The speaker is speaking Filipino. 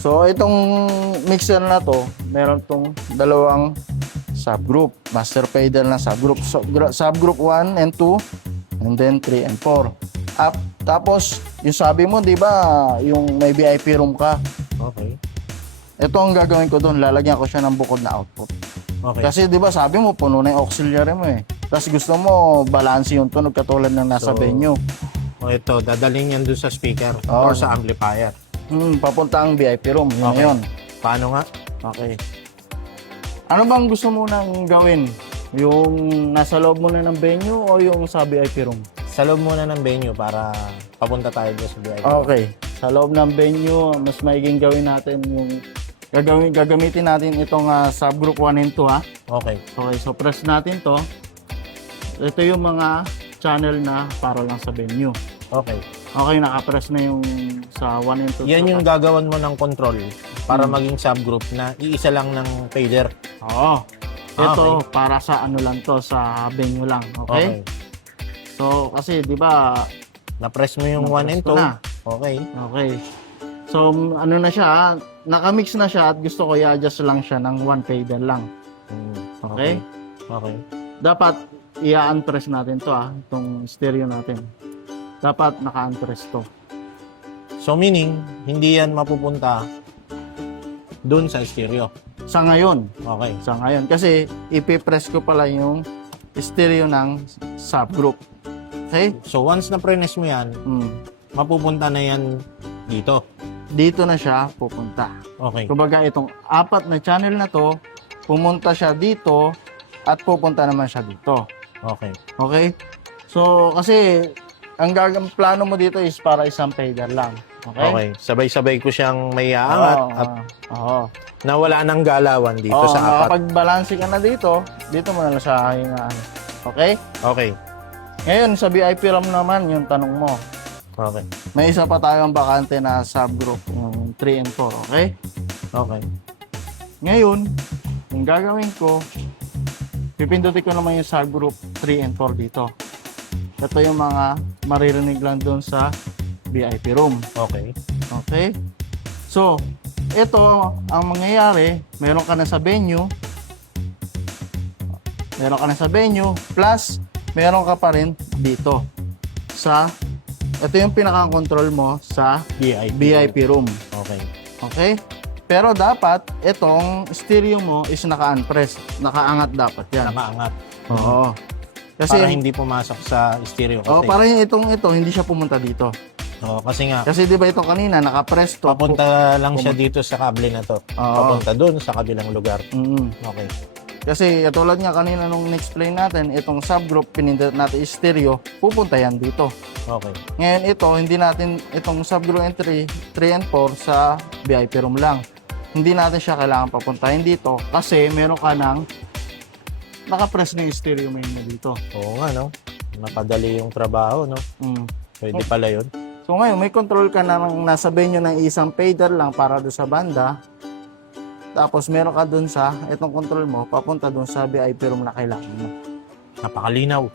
So, itong mixer na to, meron tong dalawang subgroup. Master fader na subgroup. So, subgroup 1 and 2, and then 3 and 4. Tapos, yung sabi mo, di ba, yung may VIP room ka. Okay. Ito ang gagawin ko doon. Lalagyan ko siya ng bukod na output. Okay. Kasi di ba sabi mo, puno na yung auxiliary mo eh. Tapos gusto mo, balance yung tunog katulad ng nasa venue. O ito, dadaling yan doon sa speaker Oo. or sa amplifier. Papunta ang VIP room. Yun Okay. yun. Paano nga? Okay. Ano bang gusto mo nang gawin? Yung nasa loob mo na ng venue o yung sa VIP room? Sa loob muna ng venue para papunta tayo doon sa VIP. Okay. Sa loob ng venue, mas maiging gawin natin yung gagamitin natin itong subgroup 1 and 2 ha. Okay. Okay, so press natin to. Ito yung mga channel na para lang sa venue. Okay. Okay, nakapress na yung sa 1 and 2. Yan yung gagawan mo ng control para maging subgroup na iisa lang ng fader. Oo. Ito, Okay. para sa ano lang to, sa venue lang. Okay? Okay. So, kasi di ba, Na-press mo yung 1 and na-press ko 2. na. Okay. Okay. So, ano na siya, nakamix na siya at gusto ko i-adjust lang siya ng 1 fader lang. Okay? Okay. Dapat, i-unpress natin to itong stereo natin. Dapat naka-unpress to. So meaning, hindi yan mapupunta doon sa stereo. Sa ngayon. Okay. Sa ngayon. Kasi, ipipress ko pala yung stereo ng subgroup. Okay? So once na prenes mo yan, mapupunta na yan dito. Dito na siya pupunta. Okay. Kumbaga, itong 4 na channel na to, pumunta siya dito at pupunta naman siya dito. Okay. Okay? So, kasi, ang plano mo dito is para isang fader lang. Okay? Okay. Sabay-sabay ko siyang may aangat at Oo. nawala ng galawan dito sa apat. Makapag-balance ka na dito mo na lang siya hingaan. Okay? Okay. Ngayon, sa VIP RAM naman, yung tanong mo. Okay. May isa pa tayong bakante na subgroup, yung 3 and 4, okay? Okay. Ngayon, yung gagawin ko, pipindutin ko naman yung subgroup 3 and 4 dito. Ito yung mga maririnig lang doon sa VIP room. Okay. Okay? So, ito ang mangyayari, meron ka na sa venue, plus meron ka pa rin dito sa, ito yung pinaka-control mo sa VIP room. Okay. Okay? Pero dapat, itong stereo mo is naka-unpress. Nakaangat dapat yan. Nakaangat. Oo. Para Kasi, hindi pumasok sa stereo. oh, Kasi, para yung ito, hindi siya pumunta dito. kasi nga, Kasi di ba ito kanina, naka-press to. papunta lang siya dito sa kable na to. Oo. Papunta doon sa kabilang lugar. Okay. Kasi tulad nga kanina nung in-explain natin, itong subgroup, pinindot natin is stereo, pupunta yan dito. Okay. Ngayon ito, hindi natin itong subgroup and 3 and 4 sa VIP room lang. Hindi natin siya kailangan papuntahin dito kasi meron ka ng naka-press na yung stereo main mo dito. Oo nga, no? Nakadali yung trabaho, no? Pwede pala yun. So ngayon, may control ka na ng nasa venue ng isang fader lang para doon sa banda. Tapos meron ka doon sa, itong control mo, papunta doon sa VIP room na kailangan mo. Napakalinaw.